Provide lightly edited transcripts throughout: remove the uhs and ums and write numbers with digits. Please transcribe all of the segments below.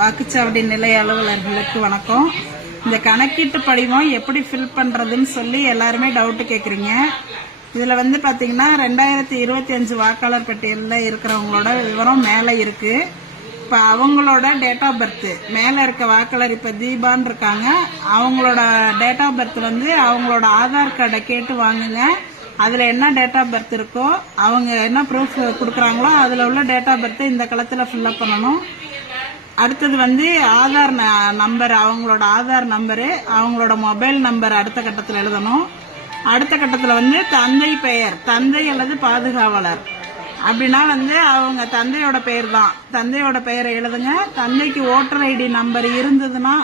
வாக்குச்சாவடி நிலைய அலுவலர்களுக்கு வணக்கம். இந்த கணக்கீட்டு படிவம் எப்படி ஃபில் பண்றதுன்னு சொல்லி எல்லாருமே டவுட் கேக்குறீங்க. இதுல வந்து பாத்தீங்கன்னா 2025 வாக்காளர் பட்டியலில் இருக்கிறவங்களோட விவரம் மேல இருக்கு. இப்ப அவங்களோட டேட் ஆஃப் பர்த் மேல இருக்க வாக்காளர் இப்ப தீபான்னு இருக்காங்க. அவங்களோட டேட் ஆஃப் பர்த் வந்து அவங்களோட ஆதார் கார்டை கேட்டு வாங்குங்க. அதுல என்ன டேட் ஆஃப் பர்த் இருக்கோ அவங்க என்ன ப்ரூஃப் கொடுக்குறாங்களோ அதுல உள்ள டேட் ஆஃப் பர்த் இந்த களத்துல ஃபில்அப் பண்ணணும். அடுத்தது வந்து ஆதார் நம்பர், அவங்களோட ஆதார் நம்பரு, அவங்களோட மொபைல் நம்பர் அடுத்த கட்டத்தில் எழுதணும். அடுத்த கட்டத்தில் வந்து தந்தை பெயர், தந்தை அல்லது பாதுகாவலர் அப்படின்னா வந்து அவங்க தந்தையோட பெயர் தான், தந்தையோட பெயரை எழுதுங்க. தந்தைக்கு ஓட்டர் ஐடி நம்பர் இருந்ததுன்னா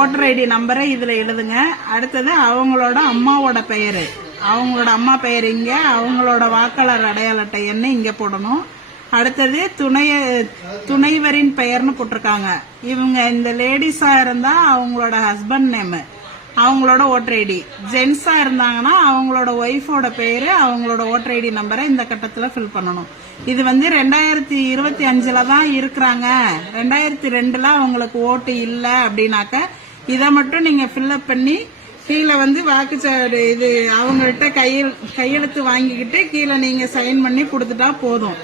ஓட்டர் ஐடி நம்பரை இதுல எழுதுங்க. அடுத்தது அவங்களோட அம்மாவோட பெயரு, அவங்களோட அம்மா பெயர் இங்க, அவங்களோட வாக்காளர் அடையாள அட்டை எண்ணை இங்க போடணும். அடுத்தது துணைவரின் பெயர்னு போட்டிருக்காங்க. இவங்க இந்த லேடிஸா இருந்தா அவங்களோட ஹஸ்பண்ட் நேம், அவங்களோட ஓட்டர் ஐடி. ஜென்ஸா இருந்தாங்கன்னா அவங்களோட ஒய்ஃபோட பேரு, அவங்களோட ஓட்டர் ஐடி நம்பரை இந்த கட்டத்துல ஃபில் பண்ணணும். இது வந்து 2025 தான் இருக்கிறாங்க, 2002 அவங்களுக்கு ஓட்டு இல்ல அப்படின்னாக்க இதை மட்டும் நீங்க ஃபில்அப் பண்ணி கீழே வந்து வாக்குச்சாவடி இது அவங்கள்ட்ட கையெழுத்து வாங்கிக்கிட்டு கீழே நீங்க சைன் பண்ணி கொடுத்துட்டா போதும்.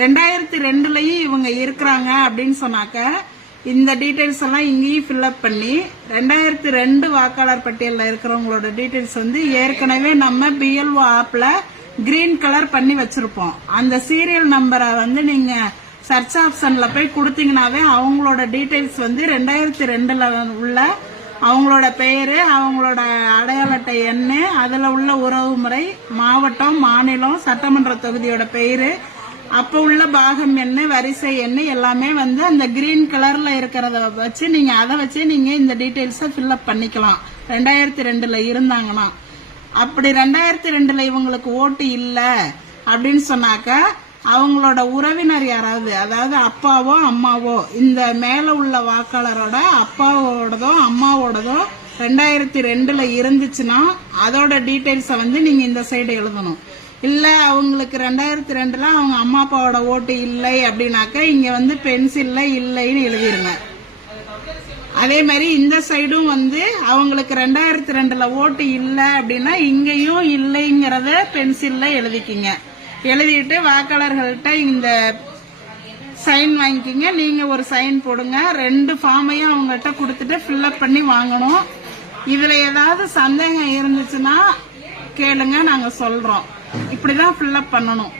2002 இவங்க இருக்கிறாங்க அப்படின்னு சொன்னாக்க இந்த டீடைல்ஸ் எல்லாம் இங்கேயும் ஃபில்அப் பண்ணி 2002 வாக்காளர் பட்டியலில் இருக்கிறவங்களோட டீடைல்ஸ் வந்து ஏற்கனவே நம்ம பிஎல்ஓ ஆப்ல கிரீன் கலர் பண்ணி வச்சிருப்போம். அந்த சீரியல் நம்பரை வந்து நீங்க சர்ச் ஆப்ஷன்ல போய் கொடுத்தீங்கன்னாவே அவங்களோட டீடைல்ஸ் வந்து 2002 உள்ள அவங்களோட பெயரு, அவங்களோட அடையாள அட்டை எண்ணு, அதுல உள்ள உறவு முறை, மாவட்டம், மாநிலம், சட்டமன்ற தொகுதியோட பெயரு, அப்ப உள்ள பாகம் எண்ணு, வரிசை எண்ணு எல்லாமே வந்து அந்த கிரீன் கலர்ல இருக்கிறத வச்சு நீங்க அதை வச்சு நீங்க இந்த டீடைல்ஸை ஃபில்அப் பண்ணிக்கலாம். 2002 இருந்தாங்கன்னா. அப்படி 2002 இவங்களுக்கு ஓட்டு இல்ல அப்படின்னு சொன்னாக்க அவங்களோட உறவினர் யாராவது, அதாவது அப்பாவோ அம்மாவோ, இந்த மேல உள்ள வாக்காளரோட அப்பாவோடதோ அம்மாவோடதோ 2002 இருந்துச்சுன்னா அதோட டீடைல்ஸை வந்து நீங்க இந்த சைடு எழுதணும். இல்ல அவங்களுக்கு 2002 அவங்க அம்மா அப்பாவோட ஓட்டு இல்லை அப்படின்னாக்க இங்க வந்து பென்சில்ல இல்லைன்னு எழுதிருங்க. அதே மாதிரி இந்த சைடும் வந்து அவங்களுக்கு 2002 ஓட்டு இல்லை அப்படின்னா இங்கேயும் இல்லைங்கிறத பென்சில்ல எழுதிக்கிங்க. எழுதிட்டு வாக்காளர்கள்ட்ட இந்த சைன் வாங்கிக்கிங்க. நீங்க ஒரு சைன் போடுங்க. 2 ஃபார்மையும் அவங்ககிட்ட கொடுத்துட்டு ஃபில்அப் பண்ணி வாங்கணும். இதுல ஏதாவது சந்தேகம் இருந்துச்சுன்னா கேளுங்க, நாங்க சொல்றோம். இப்படிதான் ஃபில்அப் பண்ணணும்.